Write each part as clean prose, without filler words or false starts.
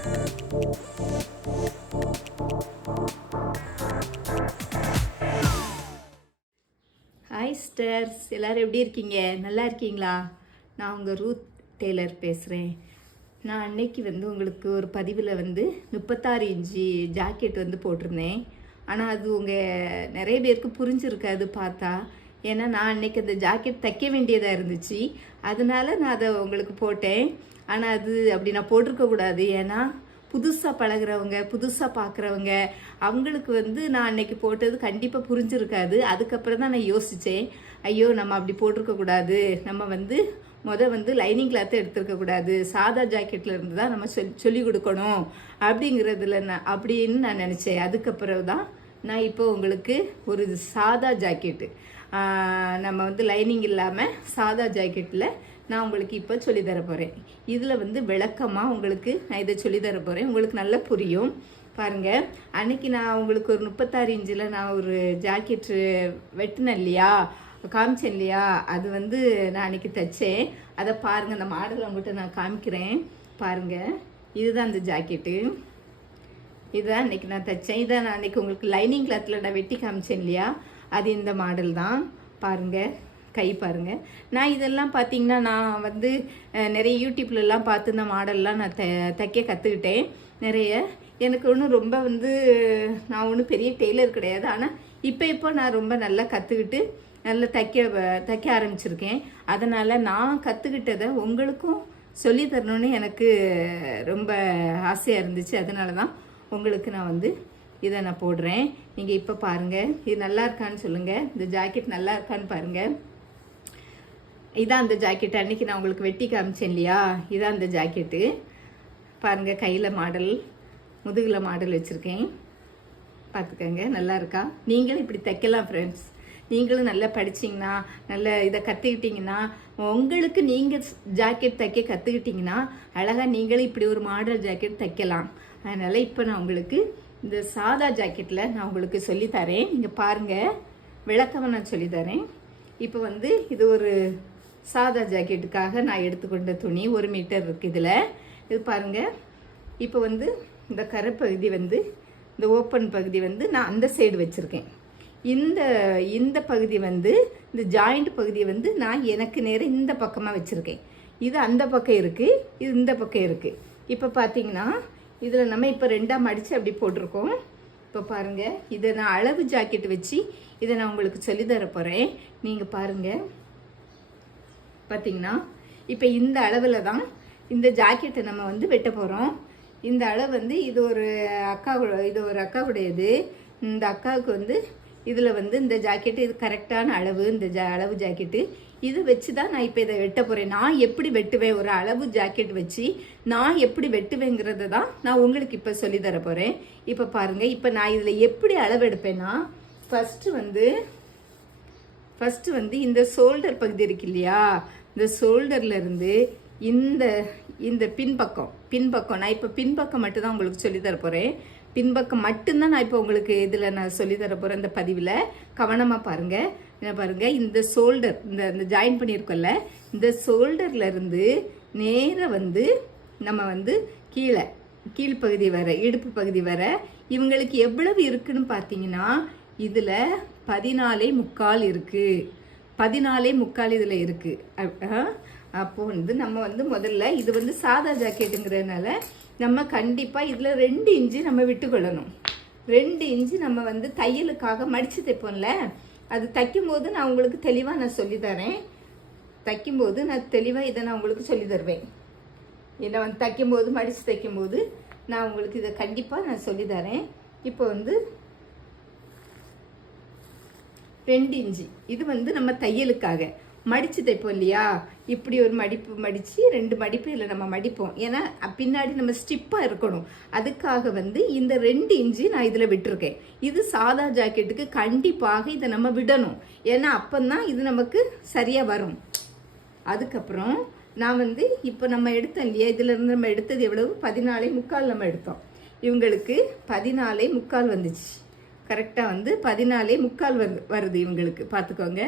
Hi sisters, எல்லோரும் எப்படி இருக்கீங்க? நல்லா இருக்கீங்களா? நான் உங்கள் ரூத் டெய்லர் பேசுகிறேன். நான் அன்னைக்கு உங்களுக்கு ஒரு பதிவில் 36 இன்ச்சு ஜாக்கெட் போட்டிருந்தேன். ஆனால் அது நிறைய பேருக்கு புரிஞ்சிருக்காது பார்த்தா. ஏன்னா நான் அன்னைக்கு அந்த ஜாக்கெட் தைக்க வேண்டியதாக இருந்துச்சு, அதனால நான் அதை உங்களுக்கு போட்டேன். ஆனால் அது அப்படி நான் போட்டிருக்கக்கூடாது. ஏன்னா புதுசாக பழகிறவங்க, புதுசாக பார்க்குறவங்க, அவங்களுக்கு நான் அன்னைக்கு போட்டது கண்டிப்பாக புரிஞ்சிருக்காது. அதுக்கப்புறம் தான் நான் யோசித்தேன், ஐயோ நம்ம அப்படி போட்டிருக்கக்கூடாது, நம்ம லைனிங் கிளாத்தை எடுத்துருக்கக்கூடாது, சாதா ஜாக்கெட்டில் இருந்து தான் நம்ம சொல்லி கொடுக்கணும் அப்படிங்கிறதுல அப்படின்னு நான் நினச்சேன். அதுக்கப்புறம் தான் நான் இப்போ உங்களுக்கு ஒரு சாதா ஜாக்கெட்டு, நம்ம லைனிங் இல்லாமல் சாதா ஜாக்கெட்டில் நான் உங்களுக்கு இப்போ சொல்லித்தர போகிறேன். இதில் விளக்கமாக உங்களுக்கு நான் இதை சொல்லித்தர போகிறேன். உங்களுக்கு நல்லா புரியும் பாருங்கள். அன்றைக்கி நான் உங்களுக்கு ஒரு 36 இன்ச்சில் நான் ஒரு ஜாக்கெட்டு வெட்டினேன் இல்லையா, காமிச்சேன் இல்லையா, அது நான் அன்றைக்கி தைச்சேன். அதை பாருங்கள், அந்த மாடலை உங்கள்கிட்ட நான் காமிக்கிறேன் பாருங்கள். இதுதான் அந்த ஜாக்கெட்டு, இதுதான் அன்றைக்கி நான் தைச்சேன். இதை நான் அன்றைக்கி உங்களுக்கு லைனிங் கிளாத்தில் நான் வெட்டி காமிச்சேன் இல்லையா, அது இந்த மாடல் தான் பாருங்கள். கை பாருங்கள். நான் இதெல்லாம் பார்த்தீங்கன்னா நான் நிறைய யூடியூப்லலாம் பார்த்து இந்த மாடல்லாம் நான் தைக்க கற்றுக்கிட்டேன் நிறைய. எனக்கு ஒன்றும் ரொம்ப நான் ஒன்றும் பெரிய டெய்லர் கிடையாது. ஆனால் இப்போ நான் ரொம்ப நல்லா கற்றுக்கிட்டு நல்லா தைக்க ஆரம்பிச்சிருக்கேன். அதனால் நான் கற்றுக்கிட்டதை உங்களுக்கும் சொல்லி தரணுன்னு எனக்கு ரொம்ப ஆசையாக இருந்துச்சு. அதனால தான் உங்களுக்கு நான் இதை நான் போடுறேன். நீங்கள் இப்போ பாருங்கள், இது நல்லா இருக்கான்னு சொல்லுங்கள். இந்த ஜாக்கெட் நல்லா இருக்கான்னு பாருங்கள். இதான் அந்த ஜாக்கெட் அன்றைக்கி நான் உங்களுக்கு வெட்டி காமிச்சேன் இல்லையா, இதான் அந்த ஜாக்கெட்டு பாருங்கள். கையில் மாடல், முதுகில் மாடல் வச்சுருக்கேன் பார்த்துக்கங்க. நல்லா இருக்கா? நீங்களும் இப்படி தைக்கலாம் ஃப்ரெண்ட்ஸ். நீங்களும் நல்லா படிச்சிங்கன்னா, நல்லா இதை கற்றுக்கிட்டிங்கன்னா, உங்களுக்கு நீங்கள் ஜாக்கெட் தைக்க கற்றுக்கிட்டிங்கன்னா அழகாக நீங்களும் இப்படி ஒரு மாடல் ஜாக்கெட் தைக்கலாம். அதனால் இப்போ நான் உங்களுக்கு இந்த சாதா ஜாக்கெட்டில் நான் உங்களுக்கு சொல்லித்தரேன். நீங்கள் பாருங்கள், விளக்கமாக நான் சொல்லித்தரேன். இப்போ இது ஒரு சாதா ஜாக்கெட்டுக்காக நான் எடுத்துக்கொண்ட துணி 1 மீட்டர் இருக்குது இதில். இது பாருங்கள். இப்போ இந்த கரைப்பகுதி இந்த ஓப்பன் பகுதி நான் அந்த சைடு வச்சுருக்கேன். இந்த பகுதி இந்த ஜாயிண்ட் பகுதியை நான் எனக்கு நேரம் இந்த பக்கமாக வச்சுருக்கேன். இது அந்த பக்கம் இருக்குது, இது இந்த பக்கம் இருக்குது. இப்போ பார்த்தீங்கன்னா இதில் நம்ம இப்போ 2ஆக மடித்து அப்படி போட்டிருக்கோம். இப்போ பாருங்கள், இதை நான் அளவு ஜாக்கெட் வச்சு இதை நான் உங்களுக்கு சொல்லித்தர போகிறேன். நீங்கள் பாருங்கள், பார்த்தீங்கன்னா இப்போ இந்த அளவில் தான் இந்த ஜாக்கெட்டை நம்ம வெட்ட போகிறோம். இந்த அளவு இது ஒரு அக்காவுடையது. இந்த அக்காவுக்கு இதில் இந்த ஜாக்கெட்டு இது கரெக்டான அளவு. இந்த அளவு ஜாக்கெட்டு இது வச்சு தான் நான் இப்போ இதை வெட்ட போகிறேன். நான் எப்படி வெட்டுவேன், ஒரு அளவு ஜாக்கெட் வச்சு நான் எப்படி வெட்டுவேங்கிறத தான் நான் உங்களுக்கு இப்போ சொல்லித்தர போகிறேன். இப்போ பாருங்கள், இப்போ நான் இதில் எப்படி அளவு எடுப்பேன்னா, ஃபஸ்ட்டு இந்த ஷோல்டர் பகுதி இருக்கு இல்லையா, இந்த ஷோல்டர்லேருந்து இந்த பின்பக்கம் நான் இப்போ பின்பக்கம் மட்டும்தான் உங்களுக்கு சொல்லித்தர போகிறேன். பின்பக்கம் மட்டும்தான் நான் இப்போ உங்களுக்கு இதில் நான் சொல்லித்தர போகிறேன். இந்த பதிவில் கவனமாக பாருங்கள். என்ன பாருங்கள், இந்த ஷோல்டர் இந்த ஜாயின் பண்ணியிருக்கோம்ல, இந்த ஷோல்டர்லேருந்து நேராக நம்ம கீழ்ப்பகுதி வர, இடுப்பு பகுதி வர இவங்களுக்கு எவ்வளவு இருக்குன்னு பார்த்தீங்கன்னா, இதில் 14.75 இருக்குது. 14.75 இதில் இருக்குது. அப்போது நம்ம முதல்ல இது சாதா ஜாக்கெட்டுங்கிறதுனால நம்ம கண்டிப்பாக இதில் 2 இன்ச்சு நம்ம விட்டுக்கொள்ளணும். 2 இன்ச்சு நம்ம தையலுக்காக மடித்து தைப்போம்ல, அது தைக்கும்போது நான் உங்களுக்கு தெளிவாக நான் சொல்லித்தரேன். தைக்கும்போது நான் தெளிவாக இதை நான் உங்களுக்கு சொல்லி தருவேன். இதை தைக்கும்போது, மடித்து தைக்கும்போது நான் உங்களுக்கு இதை கண்டிப்பாக நான் சொல்லித்தரேன். இப்போ 2 இன்ச்சு இது நம்ம தையலுக்காக மடித்து தைப்போம் இல்லையா, இப்படி ஒரு மடிப்பு மடித்து 2 மடிப்பு இதில் நம்ம மடிப்போம். ஏன்னா பின்னாடி நம்ம ஸ்டிப்பாக இருக்கணும். அதுக்காக இந்த 2 இன்ச்சு நான் இதில் விட்டுருக்கேன். இது சாதா ஜாக்கெட்டுக்கு கண்டிப்பாக இதை நம்ம விடணும். ஏன்னா அப்போதான் இது நமக்கு சரியாக வரும். அதுக்கப்புறம் நான் இப்போ நம்ம எடுத்தோம் இல்லையா, இதிலேருந்து நம்ம எடுத்தது எவ்வளவு, 14.75 நம்ம எடுத்தோம். இவங்களுக்கு 14.75 வந்துச்சு. கரெக்டாக 14.75 வருது இவங்களுக்கு. பார்த்துக்கோங்க,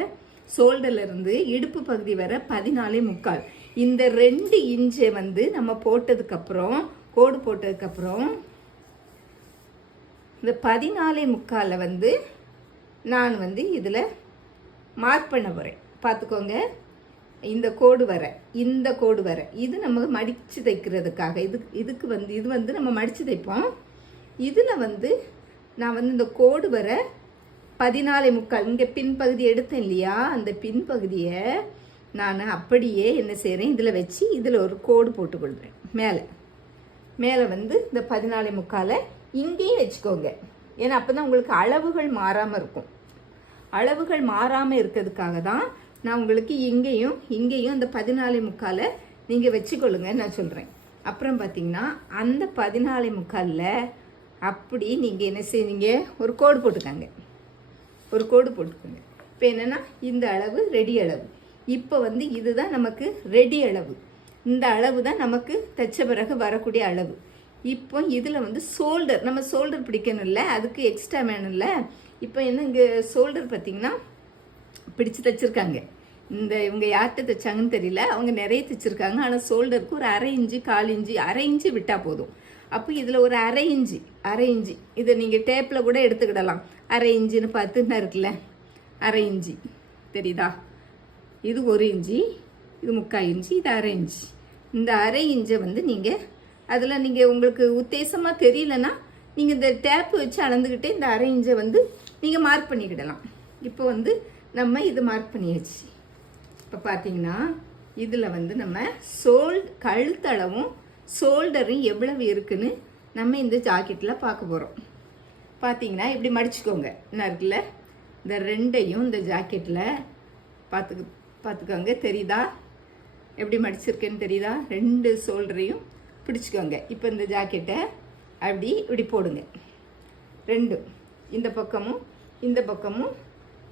ஷோல்டர்லேருந்து இடுப்பு பகுதி வர 14.75. இந்த 2 இன்ச்சை நம்ம போட்டதுக்கப்புறம் கோடு போட்டதுக்கப்புறம் இந்த 14.25 வந்து நான் வந்து இதில் மார்க் பண்ண போகிறேன். பார்த்துக்கோங்க, இந்த கோடு வர, இந்த கோடு வர, இது நம்ம மடித்து தைக்கிறதுக்காக. இதுக்கு வந்து இது வந்து நம்ம மடித்து தைப்போம். இதில் வந்து நான் வந்து இந்த கோடு வர 14.25 இங்கே பின்பகுதி எடுத்தேன் இல்லையா, அந்த பின்பகுதியை நான் அப்படியே என்ன செய்கிறேன், இதில் வச்சு இதில் ஒரு கோடு போட்டு கொடுக்குறேன். மேலே வந்து இந்த 14.25 இங்கேயும் வச்சுக்கோங்க. ஏன்னா அப்போ தான் உங்களுக்கு அளவுகள் மாறாமல் இருக்கும். அளவுகள் மாறாமல் இருக்கிறதுக்காக தான் நான் உங்களுக்கு இங்கேயும் இந்த 14.25 நீங்கள் வச்சுக்கொள்ளுங்க நான் சொல்கிறேன். அப்புறம் பார்த்தீங்கன்னா அந்த 14.25 அப்படி நீங்கள் என்ன செய்வீங்க, ஒரு கோடு போட்டுக்கோங்க. இப்போ என்னென்னா இந்த அளவு ரெடி அளவு. இப்போ வந்து இதுதான் நமக்கு ரெடி அளவு. இந்த அளவு தான் நமக்கு தைச்ச பிறகு வரக்கூடிய அளவு. இப்போ இதில் வந்து நம்ம ஷோல்டர் பிடிக்கணும் இல்லை, அதுக்கு எக்ஸ்ட்ரா வேணும்ல. இப்போ என்ன இங்கே ஷோல்டர் பார்த்திங்கன்னா பிடிச்சு தைச்சிருக்காங்க. இவங்க யார்கிட்ட தைச்சாங்கன்னு தெரியல, அவங்க நிறைய தைச்சிருக்காங்க. ஆனால் ஷோல்டருக்கு ஒரு 1/2 இன்ச்சு 1/4 இன்ச்சு 1/2 இன்ச்சு விட்டால் போதும். அப்போ இதில் ஒரு 1/2 இன்ச்சு இதை நீங்கள் டேப்பில் கூட எடுத்துக்கிடலாம். 1/2 இன்ச்சுன்னு பார்த்துன்னா இருக்குல்ல, 1/2 இன்ச்சு தெரியுதா, இது 1 இன்ச்சு, இது 3/4 இன்ச்சு, இது 1/2 இன்ச்சு. இந்த 1/2 இன்ச்சை வந்து நீங்கள் அதில் நீங்கள் உங்களுக்கு உத்தேசமாக தெரியலன்னா நீங்கள் இந்த டேப்பு வச்சு அளந்துக்கிட்டே இந்த 1/2 இன்ச்சை வந்து நீங்கள் மார்க் பண்ணிக்கிடலாம். இப்போ வந்து நம்ம இது மார்க் பண்ணியாச்சு. இப்போ பார்த்தீங்கன்னா இதில் வந்து நம்ம கழுத்தளவும் ஷோல்டரும் எவ்வளவு இருக்குன்னு நம்ம இந்த ஜாக்கெட்டில் பார்க்க போகிறோம். பார்த்தீங்கன்னா இப்படி மடிச்சுக்கோங்க. என்ன இருக்குல்ல, இந்த ரெண்டையும் இந்த ஜாக்கெட்டில் பார்த்துக்கோங்க. தெரியுதா எப்படி மடிச்சிருக்கேன்னு தெரியுதா? 2 ஷோல்டரையும் பிடிச்சிக்கோங்க. இப்போ இந்த ஜாக்கெட்டை இப்படி போடுங்க. 2 இந்த பக்கமும்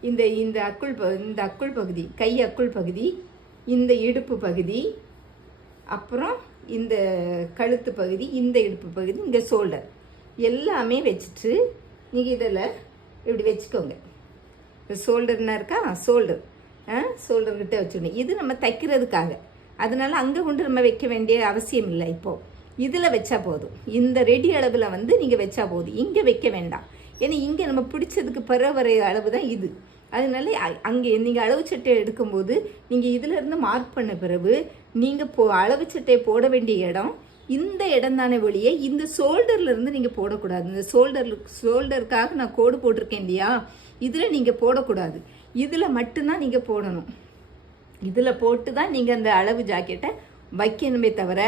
இந்த அக்குள் பகுதி, கை அக்குள் பகுதி, இந்த இடுப்பு பகுதி, அப்புறம் இந்த கழுத்து பகுதி, இந்த இடுப்பு பகுதி, இந்த ஷோல்டர் எல்லாமே வச்சுட்டு நீங்கள் இதில் இப்படி வச்சுக்கோங்க. இந்த ஷோல்டர்னா இருக்கா, ஷோல்டர்கிட்ட வச்சுக்கணும். இது நம்ம தைக்கிறதுக்காக, அதனால அங்கே கொண்டு நம்ம வைக்க வேண்டிய அவசியம் இல்லை. இப்போது இதில் வச்சா போதும். இந்த ரெடி அளவில் வந்து நீங்கள் வச்சா போதும், இங்கே வைக்க வேண்டாம். ஏன்னா இங்கே நம்ம பிடிச்சதுக்கு வர அளவு தான் இது. அதனால அங்கே நீங்கள் அளவு சட்டை எடுக்கும்போது நீங்கள் இதிலேருந்து மார்க் பண்ண பிறகு நீங்கள் அளவு சட்டையை போட வேண்டிய இடம் இந்த இடம் தானே ஒழிய இந்த ஷோல்டர்லேருந்து நீங்கள் போடக்கூடாது. இந்த ஷோல்டருக்காக நான் கோடு போட்டிருக்கேன் இல்லையா, இதில் நீங்கள் போடக்கூடாது. இதில் மட்டும்தான் நீங்கள் போடணும். இதில் போட்டு தான் நீங்கள் அந்த அளவு ஜாக்கெட்டை வைக்கணுமே தவிர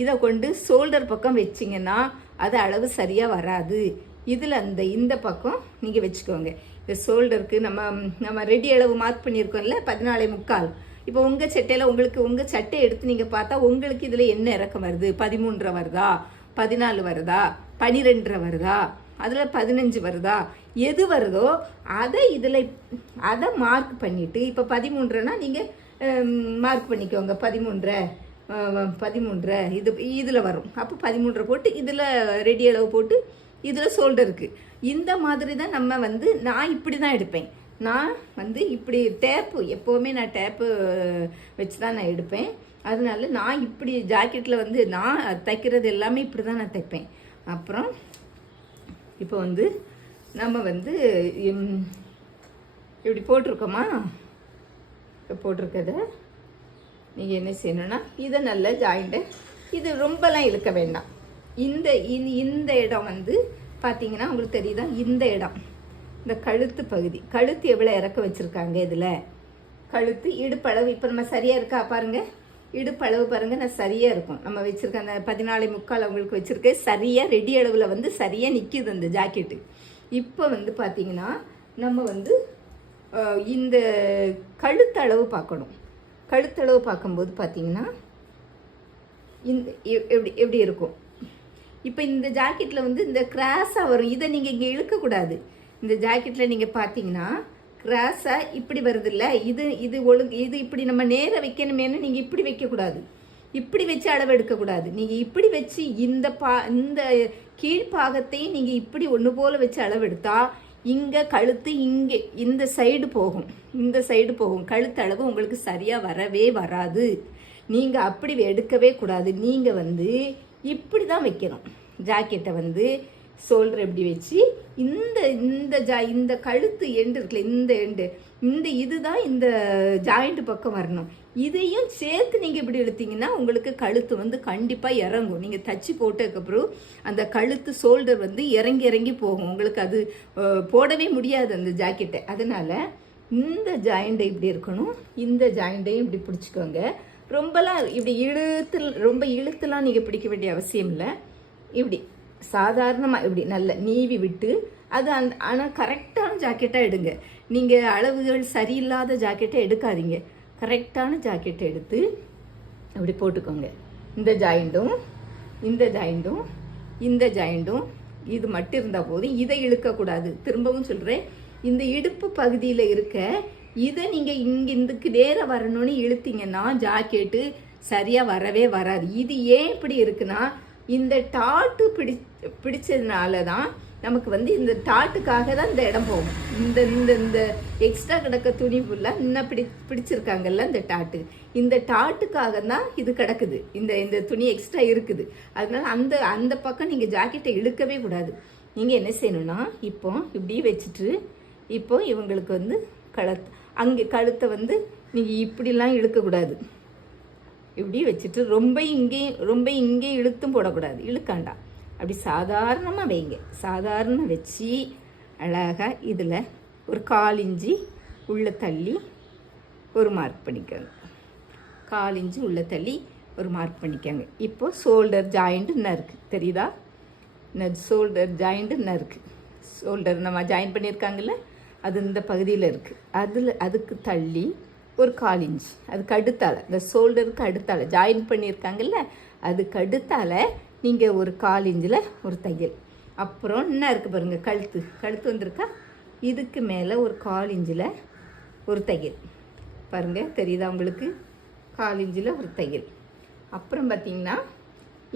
இதை கொண்டு ஷோல்டர் பக்கம் வச்சிங்கன்னா அது அளவு சரியாக வராது. இதில் இந்த பக்கம் நீங்கள் வச்சுக்கோங்க. இந்த ஷோல்டருக்கு நம்ம ரெடி அளவு மார்க் பண்ணியிருக்கோம்ல 14.25. இப்போ உங்கள் சட்டையில் உங்கள் சட்டை எடுத்து நீங்கள் பார்த்தா உங்களுக்கு இதில் என்ன இறக்கம் வருது, 13 வருதா, 14 வருதா, 12 வருதா, அதில் 15 வருதா, எது வருதோ அதை மார்க் பண்ணிவிட்டு இப்போ 13னா நீங்கள் மார்க் பண்ணிக்கோங்க. 13 இதில் வரும். அப்போ 13 போட்டு இதில் ரெடி அளவு போட்டு இதில் ஷோல்டருக்கு இந்த மாதிரி தான் நம்ம வந்து நான் இப்படி தான் எடுப்பேன். நான் வந்து இப்படி எப்போவுமே நான் டேப்பு வச்சு தான் நான் எடுப்பேன். அதனால நான் இப்படி ஜாக்கெட்டில் வந்து நான் தைக்கிறது எல்லாமே இப்படி தான் நான் தைப்பேன். அப்புறம் இப்போ வந்து நம்ம வந்து இப்படி போட்டிருக்கோமா, போட்டிருக்கத நீங்கள் என்ன செய்யணும்னா இதை நல்லா ஜாயிண்ட்டு இது ரொம்பலாம் இழுக்க வேண்டாம். இந்த இடம் வந்து பார்த்தீங்கன்னா உங்களுக்கு தெரியுதா, இந்த இடம் இந்த கழுத்து பகுதி, கழுத்து எவ்வளோ இறக்க வச்சுருக்காங்க இதில், கழுத்து இடுப்பளவு இப்போ நம்ம சரியாக இருக்கா பாருங்கள், இடுப்பளவு பாருங்கள் நான் சரியாக இருக்கும். நம்ம வச்சுருக்க அந்த 14.25 அவங்களுக்கு வச்சுருக்கேன் சரியாக ரெடி அளவில் வந்து சரியாக நிற்கிது அந்த ஜாக்கெட்டு. இப்போ வந்து பார்த்தீங்கன்னா நம்ம வந்து இந்த கழுத்தளவு பார்க்கணும். கழுத்தளவு பார்க்கும்போது பார்த்தீங்கன்னா எப்படி இருக்கும். இப்போ இந்த ஜாக்கெட்டில் வந்து இந்த கிராஸாக வரும். இதை நீங்கள் இங்கே இழுக்கக்கூடாது. இந்த ஜாக்கெட்டில் நீங்கள் பார்த்தீங்கன்னா கிராஸாக இப்படி வருது இல்லை, இது இப்படி நம்ம நேராக வைக்கணுமேனு நீங்கள் இப்படி வைக்கக்கூடாது. இப்படி வச்சு அளவு எடுக்கக்கூடாது. நீங்கள் இப்படி வச்சு இந்த கீழ்ப்பாகத்தையும் நீங்கள் இப்படி ஒன்று போல் வச்சு அளவு எடுத்தால் இங்கே கழுத்து இங்கே இந்த சைடு போகும். கழுத்து அளவு உங்களுக்கு சரியாக வரவே வராது. நீங்கள் அப்படி எடுக்கவே கூடாது. நீங்கள் வந்து இப்படி தான் வைக்கணும். ஜாக்கெட்டை வந்து ஷோல்டர் எப்படி வச்சு இந்த கழுத்து எண்டு இருக்குல்ல, இந்த இதுதான் இந்த ஜாயிண்ட் பக்கம் வரணும். இதையும் சேர்த்து நீங்கள் இப்படி இழுத்தீங்கன்னா உங்களுக்கு கழுத்து வந்து கண்டிப்பாக இறங்கும். நீங்கள் தச்சு போட்டதுக்கப்புறம் அந்த கழுத்து ஷோல்டர் வந்து இறங்கி போகும். உங்களுக்கு அது போடவே முடியாது அந்த ஜாக்கெட்டை. அதனால் இந்த ஜாயிண்டை இப்படி இருக்கணும். இந்த ஜாயிண்டையும் இப்படி பிடிச்சிக்கோங்க. ரொம்பலாம் இப்படி ரொம்ப இழுத்துலாம் நீங்கள் பிடிக்க வேண்டிய அவசியம் இல்லை. இப்படி சாதாரணமாக இப்படி நல்ல நீவி விட்டு அது ஆனால் கரெக்டான ஜாக்கெட்டாக எடுங்க. நீங்கள் அளவுகள் சரியில்லாத ஜாக்கெட்டை எடுக்காதீங்க. கரெக்டான ஜாக்கெட்டை எடுத்து அப்படி போட்டுக்கோங்க. இந்த ஜாயிண்டும் இது மட்டும் இருந்தால் போதும். இதை இழுக்கக்கூடாது. திரும்பவும் சொல்கிறேன், இந்த இடுப்பு பகுதியில் இருக்க இதை நீங்கள் இதுக்கு நேரம் வரணும்னு இழுத்தீங்கன்னா ஜாக்கெட்டு சரியாக வரவே வராது. இது ஏன் இப்படி இருக்குன்னா, இந்த டாட்டு பிடிச்சதுனால தான் நமக்கு வந்து இந்த டாட்டுக்காக தான் இந்த இடம் போகும். இந்த எக்ஸ்ட்ரா கிடக்க துணி ஃபுல்லாக இன்னும் பிடிச்சிருக்காங்கல்ல இந்த டாட்டு, இந்த டாட்டுக்காக தான் இது கிடக்குது. இந்த துணி எக்ஸ்ட்ரா இருக்குது. அதனால அந்த பக்கம் நீங்கள் ஜாக்கெட்டை இழுக்கவே கூடாது. நீங்கள் என்ன செய்யணும்னா, இப்போ இப்படி வச்சுட்டு இப்போ இவங்களுக்கு வந்து கழுத்தை வந்து நீங்கள் இப்படிலாம் இழுக்கக்கூடாது. இப்படி வச்சுட்டு ரொம்ப இங்கேயும் இழுத்தும் போடக்கூடாது. இழுக்காண்டா, அப்படி சாதாரணமாக வைங்க. சாதாரண வச்சு அழகாக இதில் ஒரு 1/4 இன்ச்சு உள்ளே தள்ளி ஒரு மார்க் பண்ணிக்கோங்க. 1/4 இன்ச்சு உள்ளே தள்ளி ஒரு மார்க் பண்ணிக்கோங்க. இப்போது ஷோல்டர் ஜாயிண்ட் என்ன இருக்குது தெரியுதா? ஷோல்டர் ஜாயிண்ட் என்ன இருக்குது? ஷோல்டர் நம்ம ஜாயின் பண்ணியிருக்காங்கல்ல, அது இந்த பகுதியில் இருக்குது. அதுக்கு தள்ளி ஒரு 1/4 இன்ச், அதுக்கு அடுத்தால, இந்த ஷோல்டருக்கு அடுத்தால ஜாயின் பண்ணியிருக்காங்கல்ல, அதுக்கு அடுத்தால நீங்கள் ஒரு 1/4 இன்ச்சில் ஒரு தையல். அப்புறம் என்ன இருக்குது பாருங்கள், கழுத்து வந்திருக்கா, இதுக்கு மேலே ஒரு 1/4 இன்ச்சில் ஒரு தையல். பாருங்கள் தெரியுதா உங்களுக்கு? 1/4 இன்ச்சில் ஒரு தையல். அப்புறம் பார்த்திங்கன்னா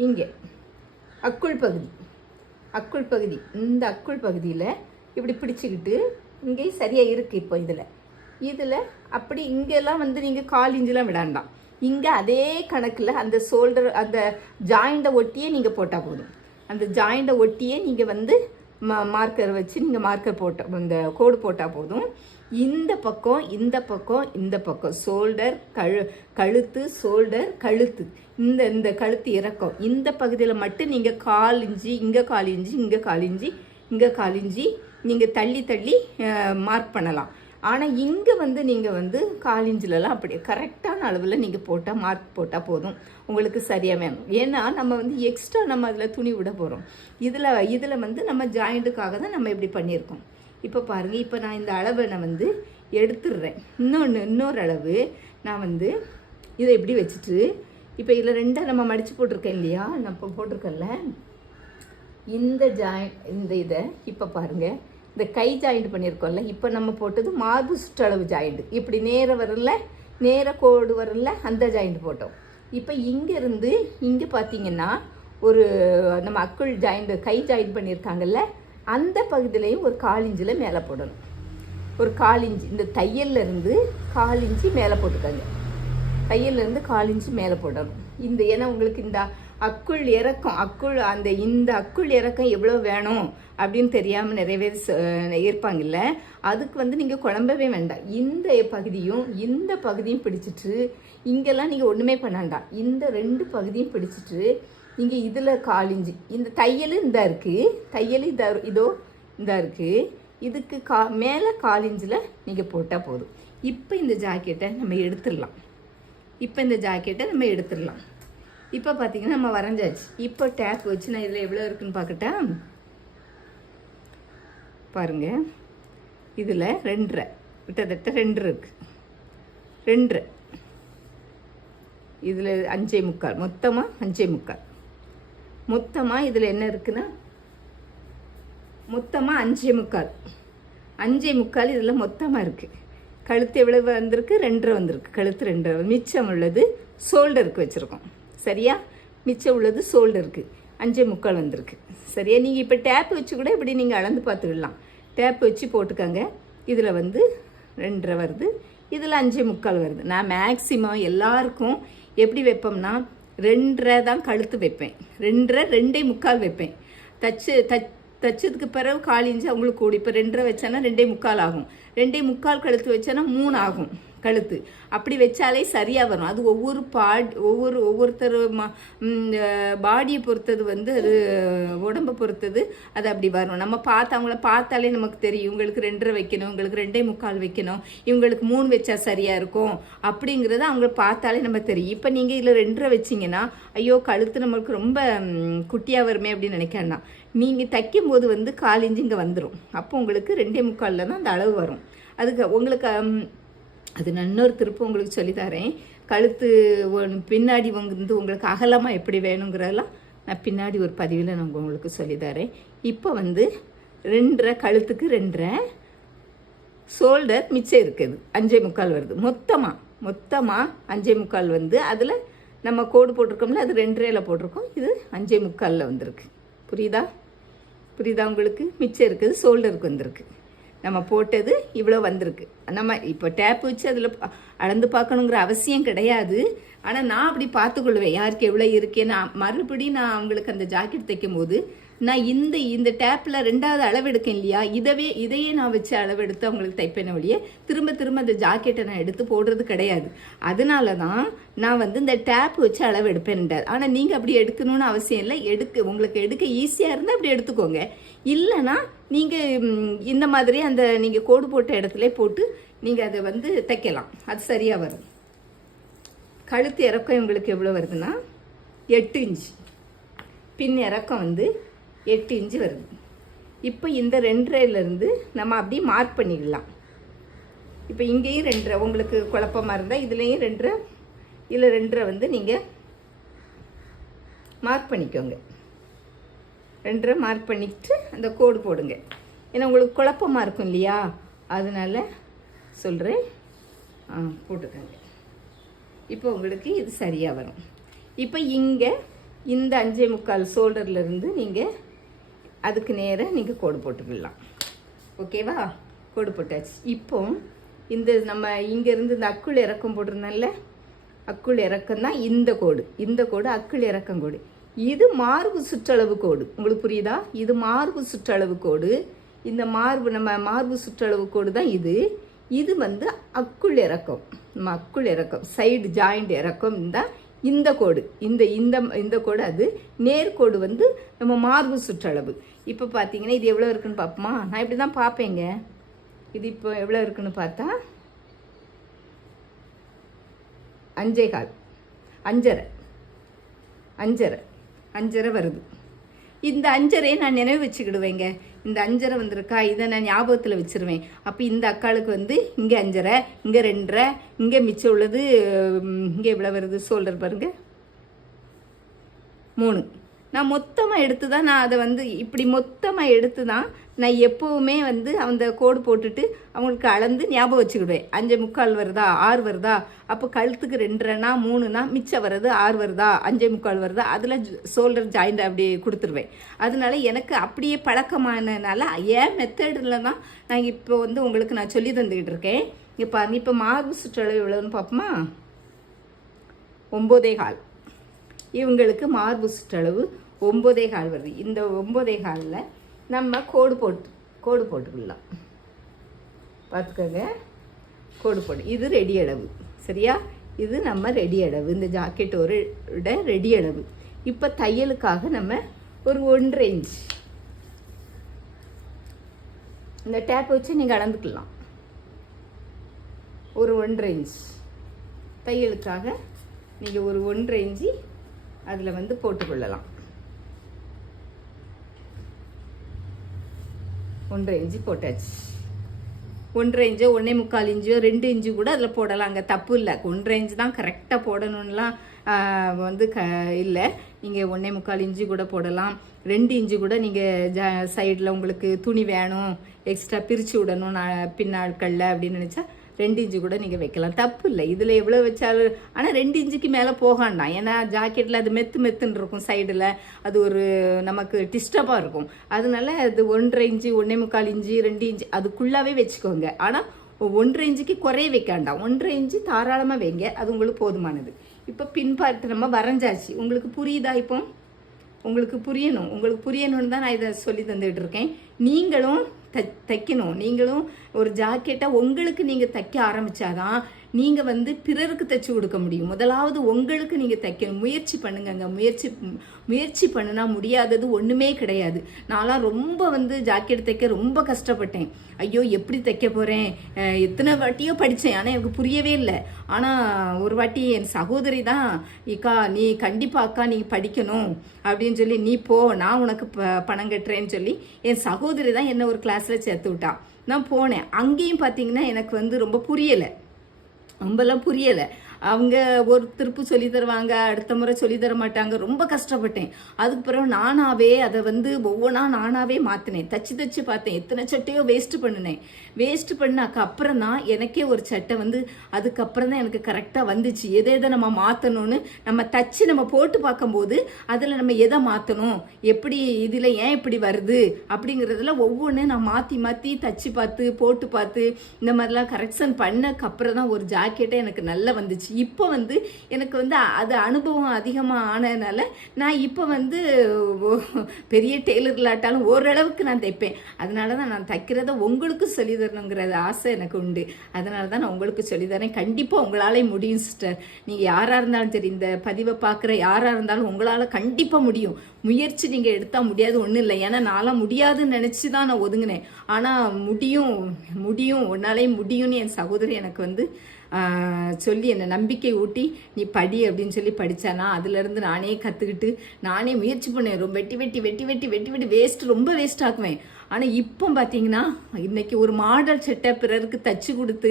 இங்கே அக்குள் பகுதி, இந்த அக்குள் பகுதியில் இப்படி பிடிச்சிக்கிட்டு இங்கே சரியாக இருக்குது. இப்போ இதில் அப்படி இங்கெல்லாம் வந்து நீங்கள் 1/4 இன்ச்செலாம் விடாண்டாம். இங்கே அதே கணக்கில் அந்த ஷோல்டர் அந்த ஜாயிண்டை ஒட்டியே நீங்கள் போட்டால் போதும். அந்த ஜாயிண்டை ஒட்டியே நீங்கள் வந்து மார்க்கர் வச்சு நீங்கள் மார்க்கர் இந்த கோடு போட்டால் போதும். இந்த பக்கம் ஷோல்டர் கழுத்து ஷோல்டர் கழுத்து இந்த கழுத்து இறக்கம் இந்த பகுதியில் மட்டும் நீங்கள் 1/4 இன்ச்சு, இங்கே 1/4 இன்ச்சு, இங்கே 1/4 இன்ச்சு, இங்கே 1/4 இன்ச்சு நீங்கள் தள்ளி மார்க் பண்ணலாம். ஆனால் இங்கே வந்து நீங்கள் வந்து 1/4 இன்ச்சிலலாம் அப்படி கரெக்டான அளவில் நீங்கள் மார்க் போட்டால் போதும். உங்களுக்கு சரியாக வேணும். ஏன்னா நம்ம வந்து எக்ஸ்ட்ரா நம்ம அதில் துணி விட போகிறோம். இதில் வந்து நம்ம ஜாயிண்ட்டுக்காக தான் நம்ம இப்படி பண்ணியிருக்கோம். இப்போ பாருங்கள், இப்போ நான் இந்த அளவை நான் வந்து எடுத்துடுறேன். இன்னொரு அளவு நான் வந்து இதை எப்படி வச்சுட்டு இப்போ இதில் 2 நம்ம மடித்து போட்டிருக்கேன் இல்லையா, நான் இப்போ போட்டிருக்கேன்ல இந்த இதை இப்போ பாருங்கள், இந்த கை ஜாயிண்ட் பண்ணியிருக்கோம்ல, இப்போ நம்ம போட்டது மார்பு சுற்றளவு ஜாயிண்ட். இப்படி நேர கோடு வரல, அந்த ஜாயிண்ட் போட்டோம். இப்போ இங்கேருந்து இங்கே பார்த்தீங்கன்னா ஒரு நம்ம அக்குள் ஜாயிண்ட் கை ஜாயிண்ட் பண்ணியிருக்காங்கல்ல, அந்த பகுதியிலையும் ஒரு 1/4 இன்ச்சில் மேலே போடணும். ஒரு 1/4 இன்ச்சு இந்த தையல்லேருந்து 1/4 இன்ச்சு மேலே போட்டுக்கோங்க. தையல்லேருந்து 1/4 இன்ச்சு மேலே போடணும். ஏன்னா உங்களுக்கு இந்த அக்குள் இறக்கம் எவ்வளோ வேணும் அப்படின்னு தெரியாமல் நிறைய பேர் இருப்பாங்கல்ல, அதுக்கு வந்து நீங்கள் குழம்பவே வேண்டாம். இந்த பகுதியும் பிடிச்சிட்டு இங்கெல்லாம் நீங்கள் ஒன்றுமே பண்ணாண்டாம். இந்த 2 பகுதியும் பிடிச்சிட்டு நீங்கள் இதில் 1/4 இன்ச்சு இந்த தையல் இதா இருக்குது, இதுக்கு மேலே 1/4 இன்ச்சில் நீங்கள் போட்டால் போதும். இப்போ இந்த ஜாக்கெட்டை நம்ம எடுத்துடலாம். இப்போ பார்த்தீங்கன்னா நம்ம வரைஞ்சாச்சு. இப்போ டேப் வச்சு நான் இதில் எவ்வளோ இருக்குன்னு பார்க்கட்டா? பாருங்கள், இதில் 2.5 கிட்டத்தட்ட 2 இருக்குது. 2.5 இதில் 5.25 மொத்தமாக 5.25. மொத்தமாக இதில் என்ன இருக்குன்னா மொத்தமாக 5.25 இதில் மொத்தமாக இருக்குது. கழுத்து எவ்வளவு வந்திருக்கு? 2.5 வந்திருக்கு. கழுத்து 2.5. மிச்சம் உள்ளது ஷோல்டருக்கு வச்சுருக்கோம். சரியா? மிச்சம் உள்ளது ஷோல்டருக்கு 5.25 வந்திருக்கு. சரியா? நீங்கள் இப்போ டேப் வச்சு கூட இப்படி நீங்கள் அளந்து பார்த்துக்கலாம். டேப் வச்சு போட்டுக்கோங்க. இதில் வந்து 2.5 வருது, இதில் 5.25 வருது. நான் மேக்ஸிமம் எல்லாருக்கும் எப்படி வைப்போம்னா 2.5 தான் கழுத்து வைப்பேன், 2.5 2.25 வைப்பேன். தச்சதுக்கு பிறகு 1/4 இன்ச்சு அவங்களுக்கு கூடி. இப்போ 2.5 வச்சேன்னா 2.25 ஆகும். 2.25 கழுத்து வச்சேன்னா 3 ஆகும் கழுத்து. அப்படி வச்சாலே சரியாக வரும். அது ஒவ்வொருத்தர் பாடியை பொறுத்தது வந்து, அது உடம்பை பொறுத்தது, அது அப்படி வரும். நம்ம அவங்கள பார்த்தாலே நமக்கு தெரியும், இவங்களுக்கு 2.5 வைக்கணும், இவங்களுக்கு 2.25 வைக்கணும், இவங்களுக்கு 3 வச்சா சரியாக இருக்கும் அப்படிங்கிறத அவங்க பார்த்தாலே நம்ம தெரியும். இப்போ நீங்கள் இதில் 2.5 வச்சிங்கன்னா ஐயோ கழுத்து நம்மளுக்கு ரொம்ப குட்டியாக வருமே அப்படின்னு நினைக்கலாம். நீங்கள் தைக்கும் போது வந்து 1/4 இன்ச்சு இங்கே வந்துடும். அப்போ உங்களுக்கு 2.25 தான் அந்த அளவு வரும். அதுக்கு உங்களுக்கு அது நான் இன்னொரு திருப்பு உங்களுக்கு சொல்லித்தரேன். கழுத்து பின்னாடி வந்து உங்களுக்கு அகலமாக எப்படி வேணுங்கிறதெல்லாம் நான் பின்னாடி ஒரு பதிவில் நான் உங்களுக்கு சொல்லித்தரேன். இப்போ வந்து 2.5 கழுத்துக்கு 2.5 ஷோல்டர் மிச்சம் இருக்குது, 5.25 வருது. மொத்தமாக 5.25 வந்து அதில் நம்ம கோடு போட்டிருக்கோம்ல, அது 2.5 போட்டிருக்கோம், இது 5.25 வந்திருக்கு. புரியுதா உங்களுக்கு? மிச்சம் இருக்குது ஷோல்டருக்கு வந்திருக்கு. நம்ம போட்டது இவ்வளோ வந்திருக்கு. நம்ம இப்போ டேப் வச்சு அதில் அளந்து பார்க்கணுங்கிற அவசியம் கிடையாது. ஆனால் நான் அப்படி பார்த்துக்கொள்வேன் யாருக்கு எவ்வளோ இருக்கே. மறுபடியும் நான் அவங்களுக்கு அந்த ஜாக்கெட் தைக்கும் போது நான் இந்த டேப்பில் 2வது அளவெடுக்கேன் இல்லையா, இதையே நான் வச்சு அளவெடுத்து அவங்களுக்கு தைப்பேன வழியே திரும்ப அந்த ஜாக்கெட்டை நான் எடுத்து போடுறது கிடையாது. அதனால தான் நான் வந்து இந்த டேப் வச்சு அளவெடுப்பேன்டாது. ஆனால் நீங்கள் அப்படி எடுக்கணும்னு அவசியம் இல்லை. உங்களுக்கு எடுக்க ஈஸியாக இருந்தால் அப்படி எடுத்துக்கோங்க. இல்லைன்னா நீங்கள் இந்த மாதிரி அந்த நீங்கள் கோடு போட்ட இடத்துல போட்டு நீங்கள் அதை வந்து தைக்கலாம், அது சரியாக வரும். கழுத்து இறக்கம் உங்களுக்கு எவ்வளோ வருதுன்னா 8 இன்ச்சு, பின் இறக்கம் வந்து 8 இன்ச்சு வருது. இப்போ இந்த 2.5லேருந்து நம்ம அப்படியே மார்க் பண்ணிடலாம். இப்போ இங்கேயும் 2.5 உங்களுக்கு குழப்பமாக இருந்தால் இதுலேயும் 2.5, இல்லை 2.5 வந்து நீங்கள் மார்க் பண்ணிக்கோங்க. 2.5 மார்க் பண்ணிட்டு அந்த கோடு போடுங்க. ஏன்னா உங்களுக்கு குழப்பமாக இருக்கும் இல்லையா, அதனால சொல்கிறேன், போட்டுக்கோங்க. இப்போ உங்களுக்கு இது சரியாக வரும். இப்போ இங்கே இந்த 5.25 ஷோல்டர்லேருந்து நீங்கள் அதுக்கு நேராக நீங்கள் கோடு போட்டுக்கலாம். ஓகேவா? கோடு போட்டாச்சு. இப்போ இந்த நம்ம இங்கேருந்து இந்த அக்குள் இறக்கம் போட்டிருந்தோம்ல, அக்குள் இறக்கம் தான் இந்த கோடு அக்குள் இறக்கம் கோடு. இது மார்பு சுற்றளவு கோடு. உங்களுக்கு புரியுதா? இது மார்பு சுற்றளவு கோடு. இந்த நம்ம மார்பு சுற்றளவு கோடு தான் இது வந்து அக்குள் இறக்கம். நம்ம அக்குள் இறக்கம், சைடு ஜாயிண்ட் இறக்கம் இந்த கோடு, இந்த கோடு. அது நேர்கோடு வந்து நம்ம மார்பு சுற்றளவு. இப்போ பார்த்தீங்கன்னா இது எவ்வளோ இருக்குன்னு பார்ப்போமா? நான் இப்படி தான் பார்ப்பேங்க. இது இப்போ எவ்வளோ இருக்குன்னு பார்த்தா 5.25 வருது. இந்த 5.5 நான் நினைவு வச்சுக்கிடுவேங்க. இந்த 5.5 வந்திருக்கா, இதை நான் ஞாபகத்தில் வச்சுருவேன். அப்போ இந்த அக்காளுக்கு வந்து இங்கே 5.5, இங்கே 2.5, இங்கே மிச்சம் உள்ளது இங்கே எவ்வளோ வருது ஷோல்டர் பாருங்கள் 3. நான் மொத்தமாக எடுத்து தான் நான் அதை வந்து இப்படி மொத்தமாக எடுத்து தான் நான் எப்போவுமே வந்து அந்த கோடு போட்டுட்டு அவங்களுக்கு அளந்து ஞாபகம் வச்சுக்கிடுவேன். 5.25 வருதா, 6 வருதா, அப்போ கழுத்துக்கு 2.5னா 3னா மிச்சம் வர்றது 6 வருதா, 5.25 வருதா, அதில் ஷோல்டர் ஜாயிண்ட் அப்படி கொடுத்துருவேன். அதனால எனக்கு அப்படியே பழக்கமானதுனால ஏன் மெத்தடில் தான் நான் இப்போ வந்து உங்களுக்கு நான் சொல்லி தந்துக்கிட்டு இருக்கேன். இப்போ மார்பு சுற்றளவு எவ்வளோன்னு பார்ப்போமா? 9.25. இவங்களுக்கு மார்பு சுற்றளவு 9.25 வருது. இந்த 9.25ல் நம்ம கோடு போட்டுக்கலாம். பார்த்துக்கோங்க, கோடு போட்டு இது ரெடி அளவு. சரியா? இது நம்ம ரெடி அளவு, இந்த ஜாக்கெட்டோட ரெடி அளவு. இப்போ தையலுக்காக நம்ம ஒரு 1.5 இன்ச் இந்த டேப் வச்சு நீங்கள் அளந்துக்கலாம். ஒரு 1.5 இன்ச் தையலுக்காக நீங்கள் ஒரு 1.5 இன்ச்சு அதில் வந்து போட்டுக்கொள்ளலாம். 1.5 இன்ச்சு போட்டாச்சு. 1.5 இன்ச்சோ 1.25 இன்ச்சோ 2 இன்ச்சு கூட அதில் போடலாம், அங்கே தப்பு இல்லை. 1.5 இன்ச்சு தான் கரெக்டாக போடணும்லாம் வந்து இல்லை. நீங்கள் 1.25 இன்ச்சு கூட போடலாம். 2 இன்ச்சு கூட நீங்கள் சைடில் உங்களுக்கு துணி வேணும், எக்ஸ்ட்ரா பிரித்து விடணும் பின்னாட்களில் அப்படின்னு நினச்சா 2 இன்ச்சு கூட நீங்கள் வைக்கலாம், தப்பு இல்லை. இதில் எவ்வளோ வச்சாலும், ஆனால் 2 இன்ச்சுக்கு மேலே போகாண்டாம். ஏன்னா ஜாக்கெட்டில் அது மெத்துன்னு இருக்கும், சைடில் அது ஒரு நமக்கு டிஸ்டர்பாக இருக்கும். அதனால அது 1.5 இன்ச்சு 1.25 இன்ச்சு 2 இன்ச்சு அதுக்குள்ளாவே வச்சுக்கோங்க. ஆனால் 1.5 இன்ச்சுக்கு குறைய வைக்காண்டாம். 1.5 இன்ச்சு தாராளமாக வைங்க, அது உங்களுக்கு போதுமானது. இப்போ பின் பார்த்து நம்ம வரைஞ்சாச்சு. உங்களுக்கு புரியுதா? இப்போ உங்களுக்கு புரியணும்னு தான் நான் இதை சொல்லி தந்துகிட்டு இருக்கேன். நீங்களும் தைக்கணும். நீங்களும் ஒரு ஜாக்கெட்டை உங்களுக்கு நீங்கள் தைக்க ஆரம்பித்தாதான் நீங்கள் வந்து பிறருக்கு தைச்சி கொடுக்க முடியும். முதலாவது உங்களுக்கு நீங்கள் தைக்கணும். முயற்சி பண்ணுங்கங்க. முயற்சி பண்ணுனா முடியாதது ஒன்றுமே கிடையாது. நான்லாம் ரொம்ப வந்து ஜாக்கெட் தைக்க ரொம்ப கஷ்டப்பட்டேன். ஐயோ எப்படி தைக்க போகிறேன், எத்தனை வாட்டியோ படித்தேன், ஆனால் எனக்கு புரியவே இல்லை. ஆனால் ஒரு வாட்டி என் சகோதரி தான், இக்கா நீ கண்டிப்பாக அக்கா நீ படிக்கணும் அப்படின்னு சொல்லி, நீ போ நான் உனக்கு பணம் கட்டுறேன்னு சொல்லி என் சகோதரி தான் என்னை ஒரு கிளாஸில் சேர்த்து விட்டா. நான் போனேன். அங்கேயும் பார்த்தீங்கன்னா எனக்கு வந்து ரொம்பலாம் புரியலை. அவங்க ஒரு திருப்பு சொல்லி தருவாங்க, அடுத்த முறை சொல்லி தர மாட்டாங்க. ரொம்ப கஷ்டப்பட்டேன். அதுக்கு பிறகு நானாவே அதை வந்து ஒவ்வொன்றா நானாவே மாற்றினேன். தச்சு பார்த்தேன். எத்தனை சட்டையோ வேஸ்ட் பண்ணாக்க அப்புறம் தான் எனக்கே ஒரு சட்டை வந்து அதுக்கப்புறம் தான் எனக்கு கரெக்டாக வந்துச்சு. எதை நம்ம மாற்றணும்னு நம்ம தச்சு நம்ம போட்டு பார்க்கும்போது அதில் நம்ம எதை மாற்றணும், எப்படி இதில் ஏன் இப்படி வருது அப்படிங்கிறதுல ஒவ்வொன்று நான் மாற்றி தச்சு பார்த்து போட்டு பார்த்து இந்த மாதிரிலாம் கரெக்ஷன் பண்ணக்கப்புறம் தான் ஒரு ஜாக்கெட்டே எனக்கு நல்லா வந்துச்சு. இப்போ வந்து எனக்கு வந்து அது அனுபவம் அதிகமாக ஆனதுனால நான் இப்போ வந்து பெரிய டெய்லர் இல்லாட்டாலும் ஓரளவுக்கு நான் தைப்பேன். அதனால தான் நான் தைக்கிறத உங்களுக்கு சொல்லி தரணுங்கிறது ஆசை எனக்கு உண்டு. அதனால தான் நான் உங்களுக்கு சொல்லித்தரேன். கண்டிப்பாக உங்களாலே முடியும் சிஸ்டர். நீங்கள் யாராக இருந்தாலும் சரி, இந்த பதிவை பார்க்குற யாராக இருந்தாலும் உங்களால் கண்டிப்பாக முடியும். முயற்சி நீங்கள் எடுத்தால் முடியாது ஒன்றும் இல்லை. ஏன்னா நான்லாம் முடியாதுன்னு நினச்சி தான் நான் ஒதுங்கினேன். ஆனால் முடியும் உன்னாலே முடியும்னு என் சகோதரி எனக்கு வந்து சொல்லி என்னை நம்பிக்கை ஊட்டி நீ படி அப்படின்னு சொல்லி படித்தானா. அதுலேருந்து நானே கற்றுக்கிட்டு நானே முயற்சி பண்ணேன். ரொம்ப வேஸ்ட் ஆக்குவேன். ஆனால் இப்போ பார்த்தீங்கன்னா இன்றைக்கி ஒரு மாடல் சட்டை பிறருக்கு தச்சு கொடுத்து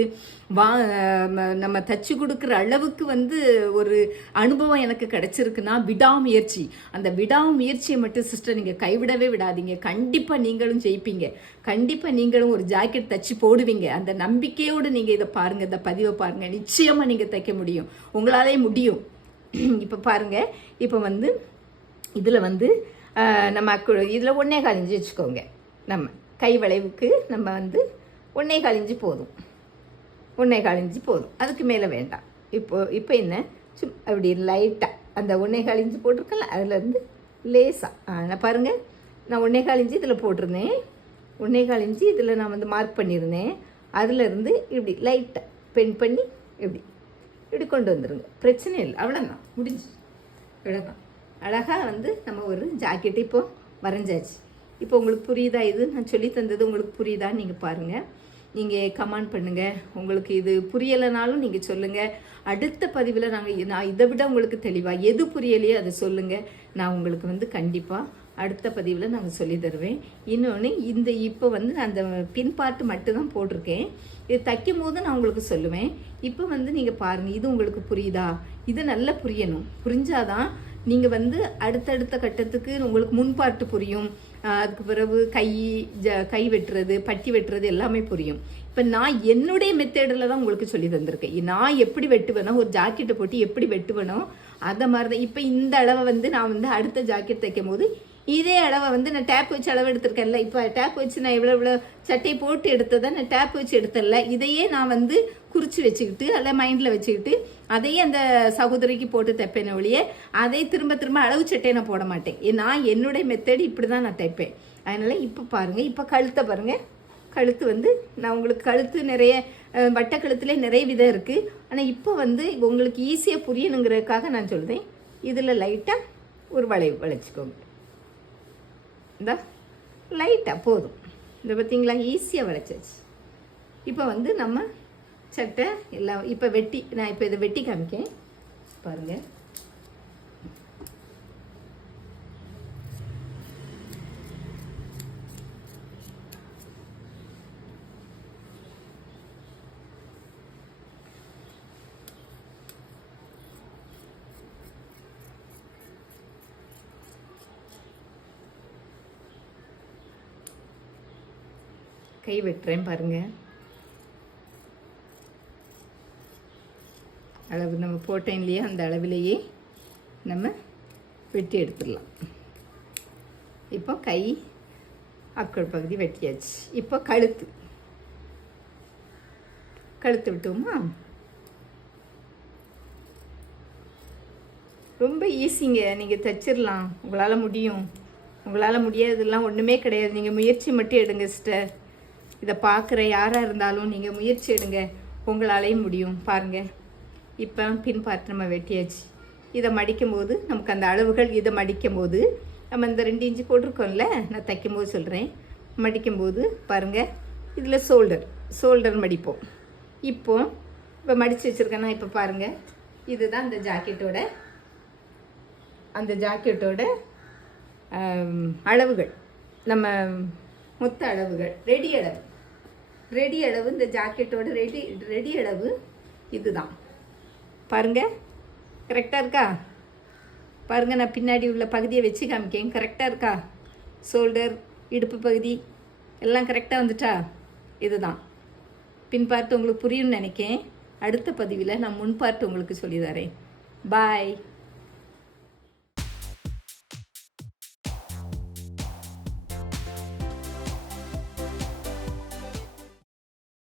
நம்ம தச்சு கொடுக்குற அளவுக்கு வந்து ஒரு அனுபவம் எனக்கு கிடைச்சிருக்குன்னா விடாமுயற்சி. அந்த விடாமுயற்சியை மட்டும் சிஸ்டர் நீங்கள் கைவிடவே விடாதீங்க. கண்டிப்பாக நீங்களும் ஜெயிப்பீங்க. கண்டிப்பாக நீங்களும் ஒரு ஜாக்கெட் தச்சு போடுவீங்க. அந்த நம்பிக்கையோடு நீங்கள் இதை பாருங்கள், இந்த பதிவை பாருங்கள். நிச்சயமாக நீங்கள் தைக்க முடியும். உங்களாலே முடியும். இப்போ பாருங்கள், இப்போ வந்து இதில் வந்து நம்ம இதில் 1.25 இன்ச்சு வச்சுக்கோங்க. நம்ம கை வளைவுக்கு நம்ம வந்து 1.25 இன்ச்சு போதும். 1.25 இன்ச்சு போதும், அதுக்கு மேலே வேண்டாம். இப்போ என்ன அப்படி லைட்டாக அந்த 1.25 இன்ச்சு போட்டிருக்கல, அதுலேருந்து லேசாக நான் பாருங்கள், நான் 1.25 இன்ச்சு இதில் போட்டிருந்தேன். 1.25 இன்ச்சு இதில் நான் வந்து மார்க் பண்ணியிருந்தேன். அதுலேருந்து இப்படி லைட்டாக பென் பண்ணி இப்படி கொண்டு வந்துடுங்க. பிரச்சனை இல்லை, அவ்வளோதான், முடிஞ்சு. இவ்வளோதான். அழகாக வந்து நம்ம ஒரு ஜாக்கெட்டு இப்போ வரைஞ்சாச்சு. இப்போ உங்களுக்கு புரியுதா? இது நான் சொல்லி தந்தது உங்களுக்கு புரியுதான்னு நீங்கள் பாருங்கள். நீங்கள் கமெண்ட் பண்ணுங்கள். உங்களுக்கு இது புரியலைனாலும் நீங்கள் சொல்லுங்கள். அடுத்த பதிவில் நான் இதை விட உங்களுக்கு தெளிவாக எது புரியலையோ அதை சொல்லுங்கள். நான் உங்களுக்கு வந்து கண்டிப்பாக அடுத்த பதிவில் நாங்கள் சொல்லி தருவேன். இன்னொன்று இப்போ வந்து நான் அந்த பின்பாட்டு மட்டும்தான் போட்டிருக்கேன். இது தைக்கும் போது நான் உங்களுக்கு சொல்லுவேன். இப்போ வந்து நீங்கள் பாருங்கள், இது உங்களுக்கு புரியுதா? இது நல்லா புரியணும். புரிஞ்சாதான் நீங்கள் வந்து அடுத்தடுத்த கட்டத்துக்கு உங்களுக்கு முன்பாட்டு புரியும். அதுக்கு பிறகு கை வெட்டுறது, பட்டி வெட்டுறது எல்லாமே புரியும். இப்போ நான் என்னுடைய மெத்தேடில் தான் உங்களுக்கு சொல்லி தந்திருக்கேன். நான் எப்படி வெட்டுவேனோ, ஒரு ஜாக்கெட்டை போட்டு எப்படி வெட்டுவேனோ அதை மாதிரி தான். இப்போ இந்த அளவை வந்து நான் வந்து அடுத்த ஜாக்கெட் தைக்கும் போது இதே அளவை வந்து நான் டேப் வச்சு அளவு எடுத்திருக்கேன்ல. இப்போ டேப் வச்சு நான் இவ்வளோ சட்டையை போட்டு எடுத்ததை நான் டேப் வச்சு எடுத்தல. இதையே நான் வந்து குறித்து வச்சுக்கிட்டு அல்ல மைண்டில் வச்சுக்கிட்டு அதையே அந்த சகோதரிக்கு போட்டு தைப்பேன் ஒழிய அதை திரும்ப அளவு சட்டையை நான் போட மாட்டேன். நான் என்னுடைய மெத்தட் இப்படி தான் நான் தைப்பேன். அதனால் இப்போ பாருங்கள், இப்போ கழுத்தை பாருங்கள். கழுத்து வந்து நான் உங்களுக்கு கழுத்து நிறைய வட்ட கழுத்துலேயே நிறைய விதம் இருக்குது. ஆனால் இப்போ வந்து உங்களுக்கு ஈஸியாக புரியணுங்கிறதுக்காக நான் சொல்கிறேன். இதில் லைட்டாக ஒரு வளைச்சிக்கோங்க. இந்த லைட்டாக போதும். இந்த பார்த்தீங்களா, ஈஸியாக வளைச்சாச்சு. இப்போ வந்து நம்ம சட்டை எல்லாம் இப்போ நான் இப்போ இதை வெட்டி காமிக்கேன் பாருங்கள். கை வெட்டுறேன் பாருங்கள். அளவு நம்ம போட்டேன் இல்லையா, அந்த அளவிலேயே நம்ம வெட்டி எடுத்துடலாம். இப்போ கை அக்கல் பகுதி வெட்டியாச்சு. இப்போ கழுத்து விட்டோமா? ரொம்ப ஈஸிங்க, நீங்கள் தைச்சிடலாம், உங்களால் முடியும். உங்களால் முடியாததெல்லாம் ஒன்றுமே கிடையாது. நீங்கள் முயற்சி மட்டும் எடுங்க சிஸ்டர். இதை பார்க்குற யாராக இருந்தாலும் நீங்கள் முயற்சி எடுங்க, உங்களாலேயும் முடியும். பாருங்கள், இப்போ பின் பார்த்து நம்ம வெட்டியாச்சு. இதை மடிக்கும்போது நமக்கு அந்த அளவுகள், இதை மடிக்கும்போது நம்ம இந்த 2 இன்ச்சு போட்டிருக்கோம்ல, நான் தைக்கும்போது சொல்கிறேன். மடிக்கும்போது பாருங்கள், இதில் ஷோல்டர் மடிப்போம். இப்போ மடித்து வச்சுருக்கேன்னா, இப்போ பாருங்கள், இதுதான் அந்த ஜாக்கெட்டோட அளவுகள், நம்ம மொத்த அளவுகள், ரெடி அளவு இந்த ஜாக்கெட்டோட ரெடி அளவு இதுதான். பாருங்கள், கரெக்டாக இருக்கா? பாருங்கள், நான் பின்னாடி உள்ள பகுதியை வச்சு காமிக்கேன். கரெக்டாக இருக்கா? ஷோல்டர், இடுப்பு பகுதி எல்லாம் கரெக்டாக வந்துட்டா? இதுதான் பின் பார்த்து. உங்களுக்கு புரியும்னு நினைக்கேன். அடுத்த பதிவில் நான் முன் பார்த்து உங்களுக்கு சொல்லி தரேன். பாய்.